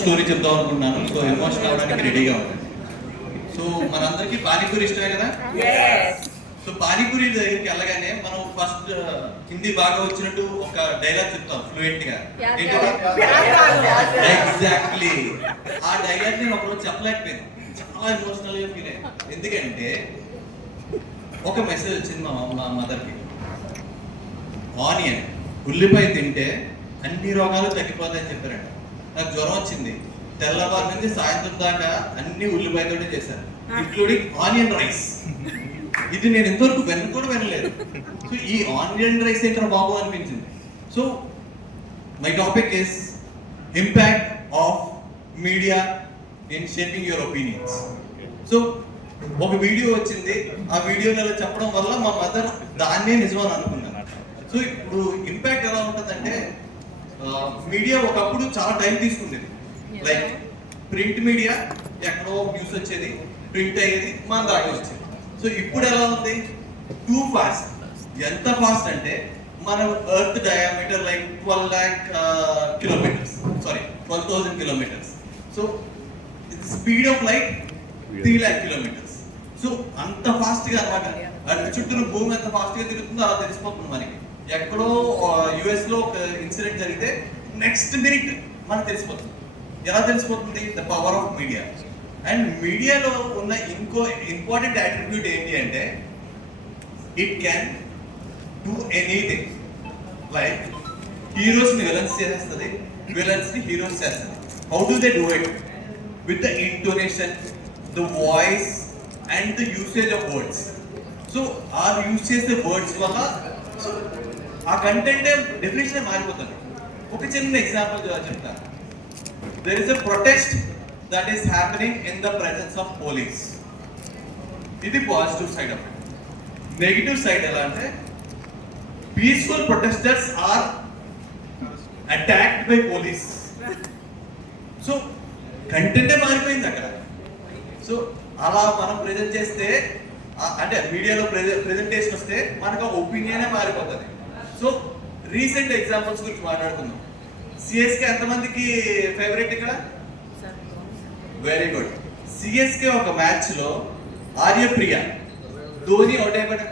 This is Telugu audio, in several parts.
స్టోరీ చెప్దాం అనుకున్నాను. సో ఎమోషనల్ అవడానికి రెడీగా ఉన్నాను. సో మనందరికీ పానీపూరి ఇష్టమే కదా. సో పానీపూరి దగ్గరికి వెళ్ళగానే మనం ఫస్ట్ హిందీ బాగా వచ్చినట్టు ఒక డైలాగ్ చెప్తాం ఫ్లూయెంట్ గా. ఎగ్జాక్ట్లీ ఆ డైలాగ్ నేను ఒకరోజు చెప్పలేకపోయాను. చాలా ఎమోషనల్ గా ఫీల్ అయ్యాను. ఎందుకంటే ఒక మెసేజ్ వచ్చింది మా మదర్కి. ఆనియన్ ఉల్లిపాయ తింటే అన్ని రోగాలు తగ్గిపోతాయని చెప్పారంట. నాకు జ్వరం వచ్చింది, తెల్లవారు నుంచి సాయంత్రం దాకా అన్ని ఉల్లిపాయతోనే చేశాను, ఇంక్లూడింగ్ ఆనియన్ రైస్. ఇది నేను ఎంతవరకు కూడా వినలేదు. సో ఈ ఆనియన్ రైస్ ఏంటో బాబు అనిపించింది. So my topic is impact of media in shaping your opinions. So ఒక వీడియో వచ్చింది, ఆ వీడియోలో చెప్పడం వల్ల మా మదర్ దాన్నే నిజమని అనుకున్నారు. సో ఇప్పుడు ఇంపాక్ట్ ఎలా ఉంటుందంటే, మీడియా ఒకప్పుడు చాలా టైం తీసుకుండేది. లైక్ ప్రింట్ మీడియా ఎక్కడో న్యూస్ వచ్చేది, ప్రింట్ అయ్యేది, మన దాకా వచ్చేది. సో ఇప్పుడు ఎలా ఉంది? Too fast. ఎంత ఫాస్ట్ అంటే మన earth diameter like 12,000 kilometres. So speed of light 3 lakh kilometers. So అంత ఫాస్ట్ గా అనమాట. అటు చుట్టూ భూమి ఎంత ఫాస్ట్ గా తిరుగుతుందో అలా తెలిసిపోతుంది మనకి. ఎక్కడో యుఎస్ లో ఒక ఇన్సిడెంట్ జరిగితే నెక్స్ట్ మినిట్ మనకు తెలిసిపోతుంది. ఎలా తెలిసిపోతుంది? The power of media. And మీడియాలో ఉన్న ఇంకో ఇంపార్టెంట్ అట్రిబ్యూట్ ఏంటి అంటే, it can do anything. Like heroes ని విలన్స్ చేసేస్తుంది, విలన్స్ ని హీరోస్ చేస్తుంది. How do they do it? With the intonation, the voice and the usage of words. So ఆ యూజ్ చేసే వర్డ్స్ వల్ల ఆ కంటెంట్ డెఫినేషన్ మారిపోతుంది. ఒక చిన్న ఎగ్జాంపుల్ చెప్తాను. There is a protest that is happening in the presence of police. ఇది positive side of it. Negative side ఎలా అంటే, peaceful protesters are attacked by police. So కంటెంటే మారిపోయింది అక్కడ. సో అలా మనం ప్రెజెంట్ చేస్తే, అంటే మీడియాలో ప్రెజెంటేషన్ వస్తే మనకు ఒపీనియనే మారిపోతుంది. సో రీసెంట్ ఎగ్జాంపుల్స్ గురించి మాట్లాడుతున్నాం. సిఎస్కే ఎంతమందికి ఫేవరెట్ ఇక్కడ? Very good. సిఎస్కే ఒక మ్యాచ్ లో ఆర్యప్రియ ధోని అవుట్ అయిపోయాడు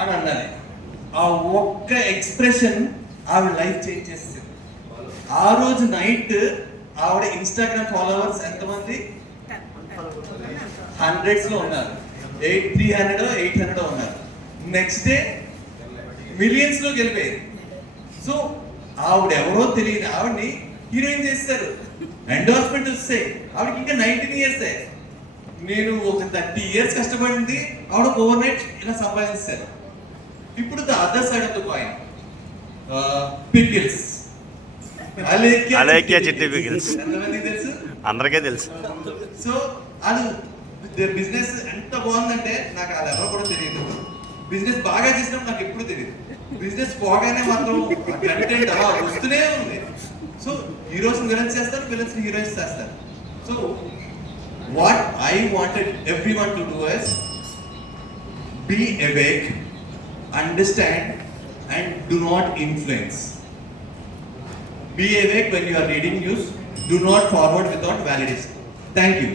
అని అన్నది. ఆ ఒక్క ఎక్స్ప్రెషన్ ఆవిడ లైఫ్ చేంజ్ చేస్తుంది. ఆ రోజు నైట్ ఆవిడ ఇన్స్టాగ్రామ్ ఫాలోవర్స్ ఎంతమంది? హండ్రెడ్స్ లో ఉన్నారు. 300 ఉన్నారు. నెక్స్ట్ డే మిలియన్స్ లో గెలిపోయింది. సో ఆవిడ ఎవరో తెలియని ఆవిడని హీరోయిన్ చేస్తారు. ఎండోర్స్మెంట్ వస్తే ఆవిడకి ఇంకా 19 years. నేను ఒక 30 years కష్టపడింది ఆవిడ ఓవర్ నైట్ ఇలా సంపాదిస్తారు. ఇప్పుడు the other side of the coin, pickles. Alekhya చిట్టి పికిల్స్ ఎంతమందికి తెలుసు? అందరికీ తెలుసు. సో అది బిజినెస్ ఎంత బాగుందంటే నాకు అది ఎవరో కూడా తెలియదు. బిజినెస్ బాగా చేసినప్పుడు నాకు ఎప్పుడు తెలియదు. బిజినెస్ పోగానే మాత్రం కంటెంట్ అలా వస్తూనే ఉంది. సో హీరోస్ విలన్స్ చేస్తారు, విలన్స్ హీరోయిన్స్ చేస్తారు. So what I wanted everyone to do is be awake, understand and do not influence. Be awake when you are reading news. Do not forward without validation. Thank you.